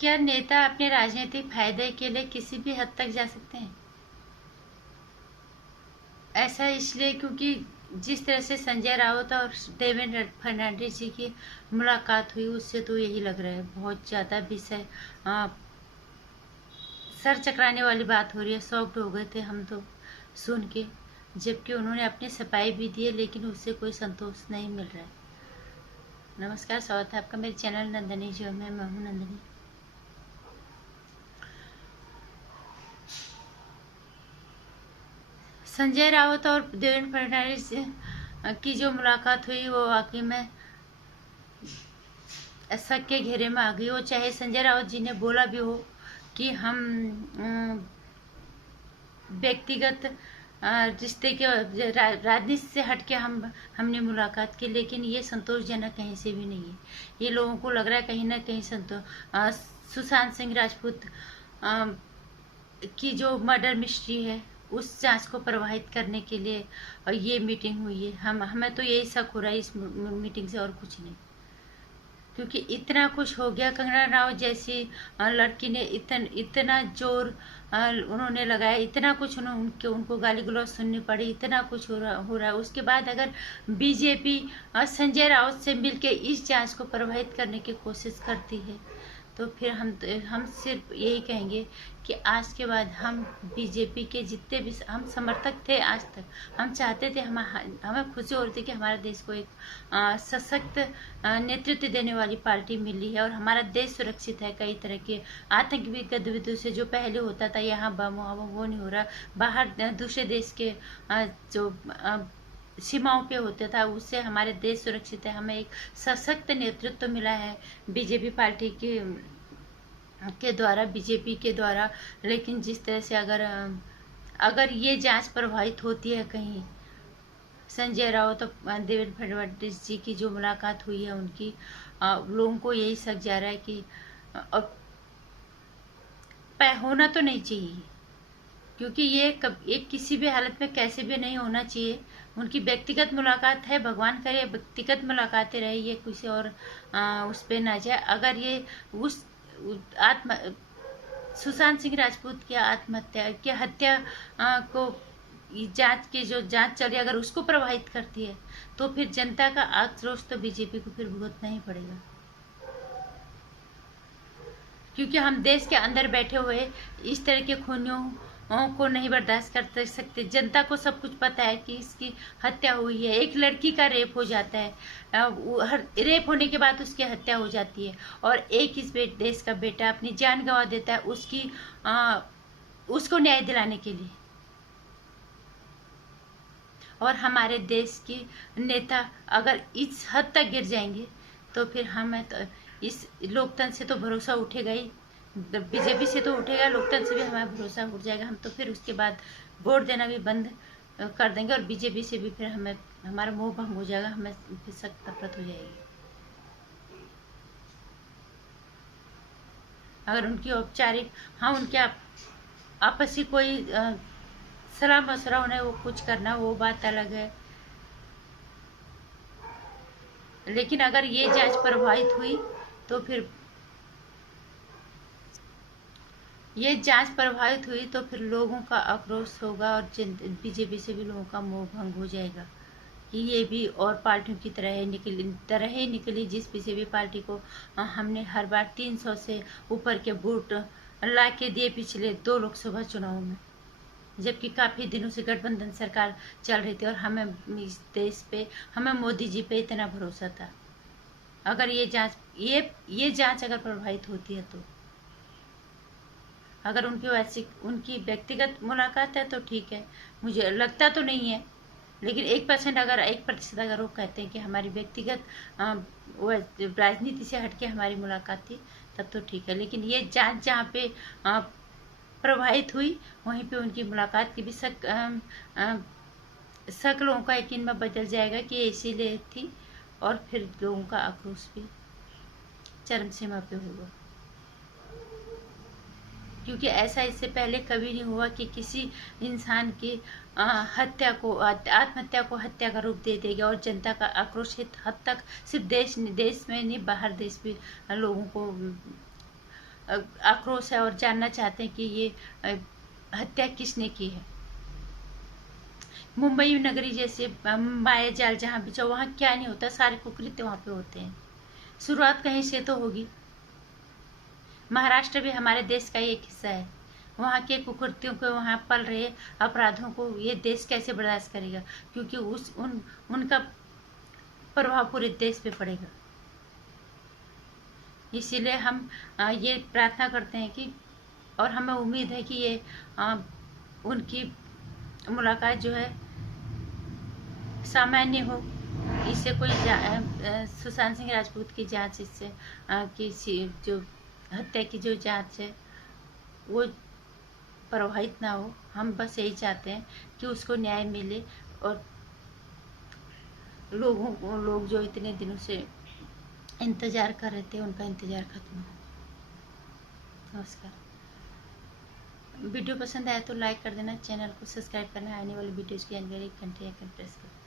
क्या नेता अपने राजनीतिक फायदे के लिए किसी भी हद तक जा सकते हैं? ऐसा इसलिए क्योंकि जिस तरह से संजय राउत और देवेंद्र फडणवीस जी की मुलाकात हुई, उससे तो यही लग रहा है बहुत ज़्यादा विषय सर चकराने वाली बात हो रही है। शॉक्ड हो गए थे हम तो सुन के, जबकि उन्होंने अपनी सफाई भी दी है, लेकिन उससे कोई संतोष नहीं मिल रहा है। नमस्कार, स्वागत है आपका मेरे चैनल नंदनी जो मैं हूं नंदनी। संजय राउत और देवेंद्र फडणवीस की जो मुलाकात हुई वो वाकई में शक के घेरे में आ गई। वो चाहे संजय राउत जी ने बोला भी हो कि हम व्यक्तिगत रिश्ते के राजनीति से हटके हमने मुलाकात की, लेकिन ये संतोषजनक कहीं से भी नहीं है। ये लोगों को लग रहा है कहीं ना कहीं सुशांत सिंह राजपूत की जो मर्डर मिस्ट्री है उस जांच को प्रभावित करने के लिए ये मीटिंग हुई है। हमें तो यही शक हो रहा है इस मीटिंग से, और कुछ नहीं। क्योंकि इतना कुछ हो गया, कंगना राउत जैसी लड़की ने इतना जोर उन्होंने लगाया, इतना कुछ उनको गाली गलौज सुननी पड़ी, इतना कुछ हो रहा है। उसके बाद अगर बीजेपी संजय राउत से मिलके इस जांच को प्रभावित करने की कोशिश करती है, तो फिर हम सिर्फ यही कहेंगे कि आज के बाद हम बीजेपी के जितने भी हम समर्थक थे आज तक, हम चाहते थे, हमें खुशी हो रही थी कि हमारे देश को एक सशक्त नेतृत्व देने वाली पार्टी मिली है और हमारा देश सुरक्षित है। कई तरह के आतंकी गतिविधियों से जो पहले होता था यहाँ बम वो नहीं हो रहा, बाहर दूसरे देश के जो सीमाओं पे होता था उससे हमारे देश सुरक्षित है। हमें एक सशक्त नेतृत्व मिला है बीजेपी पार्टी के द्वारा, बीजेपी के द्वारा। लेकिन जिस तरह से अगर ये जांच प्रभावित होती है कहीं, संजय राउत और देवेंद्र फडणवीस जी की जो मुलाकात हुई है उनकी, लोगों को यही शक जा रहा है कि होना तो नहीं चाहिए, क्योंकि ये किसी भी हालत में कैसे भी नहीं होना चाहिए। उनकी व्यक्तिगत मुलाकात है, भगवान करे व्यक्तिगत मुलाकातें रहे, ये किसी और उस पे ना जाए। अगर ये उस सुशांत सिंह राजपूत की आत्महत्या की हत्या को जांच चल रही है, अगर उसको प्रभावित करती है, तो फिर जनता का आक्रोश तो बीजेपी को फिर भुगतना ही पड़ेगा। क्योंकि हम देश के अंदर बैठे हुए इस तरह के खूनियों को नहीं बर्दाश्त कर सकते। जनता को सब कुछ पता है कि इसकी हत्या हुई है। एक लड़की का रेप हो जाता है, रेप होने के बाद उसकी हत्या हो जाती है, और एक इस देश का बेटा अपनी जान गंवा देता है उसको न्याय दिलाने के लिए। और हमारे देश के नेता अगर इस हद तक गिर जाएंगे, तो फिर हमें तो इस लोकतंत्र से तो भरोसा उठेगा ही, बीजेपी से तो उठेगा, लोकतंत्र से भी हमारा भरोसा उठ जाएगा। हम तो फिर उसके बाद वोट देना भी बंद कर देंगे, और बीजेपी से भी फिर हमारा मोह भंग हो जाएगा, हमें फिर सख्त नफरत हो जाएगी। अगर उनकी औपचारिक उनके आपसी कोई सलाह मशवरा उन्हें वो कुछ करना, वो बात अलग है। लेकिन अगर ये जांच प्रभावित हुई तो फिर लोगों का आक्रोश होगा, और बीजेपी से भी लोगों का मोह भंग हो जाएगा कि ये भी और पार्टियों की तरह ही निकली जिस बीजेपी पार्टी को हमने हर बार 300 से ऊपर के वोट ला के दिए पिछले 2 लोकसभा चुनावों में, जबकि काफी दिनों से गठबंधन सरकार चल रही थी और हमें इस देश पे, हमें मोदी जी पे इतना भरोसा था। अगर ये जांच अगर प्रभावित होती है, तो अगर उनकी व्यक्तिगत मुलाकात है तो ठीक है, मुझे लगता तो नहीं है, लेकिन 1% अगर वो कहते हैं कि हमारी व्यक्तिगत राजनीति से हटके हमारी मुलाकात थी, तब तो ठीक है। लेकिन ये जांच जहाँ पे प्रभावित हुई, वहीं पे उनकी मुलाकात की भी शक लोगों का यकीन में बदल जाएगा कि इसीलिए थी, और फिर लोगों का आक्रोश भी चरम सीमा पे होगा। क्योंकि ऐसा इससे पहले कभी नहीं हुआ कि किसी इंसान की आत्महत्या को हत्या का रूप दे देगा, और जनता का आक्रोशित हद तक सिर्फ देश में नहीं, बाहर देश भी लोगों को आक्रोश है और जानना चाहते हैं कि ये हत्या किसने की है। मुंबई नगरी जैसे माया जाल जहाँ बिछा, वहाँ क्या नहीं होता, सारे कुकृत्य वहाँ पे होते हैं। शुरुआत कहीं से तो होगी। महाराष्ट्र भी हमारे देश का एक हिस्सा है। वहाँ के कुकृत्यों को, वहाँ पल रहे अपराधों को ये देश कैसे बर्दाश्त करेगा, क्योंकि उनका प्रभाव पूरे देश पे पड़ेगा। इसीलिए हम ये प्रार्थना करते हैं कि, और हमें उम्मीद है कि ये उनकी मुलाकात जो है सामान्य हो। इससे कोई सुशांत सिंह राजपूत की जांच, इससे किसी जो हत्या की जो जांच है वो प्रभावित ना हो। हम बस यही चाहते हैं कि उसको न्याय मिले और लोग जो इतने दिनों से इंतजार कर रहे थे उनका इंतजार खत्म हो। नमस्कार। वीडियो पसंद आया तो लाइक कर देना, चैनल को सब्सक्राइब करना, आने वाली वीडियोज़ की जानकारी घंटे या प्रेस करें।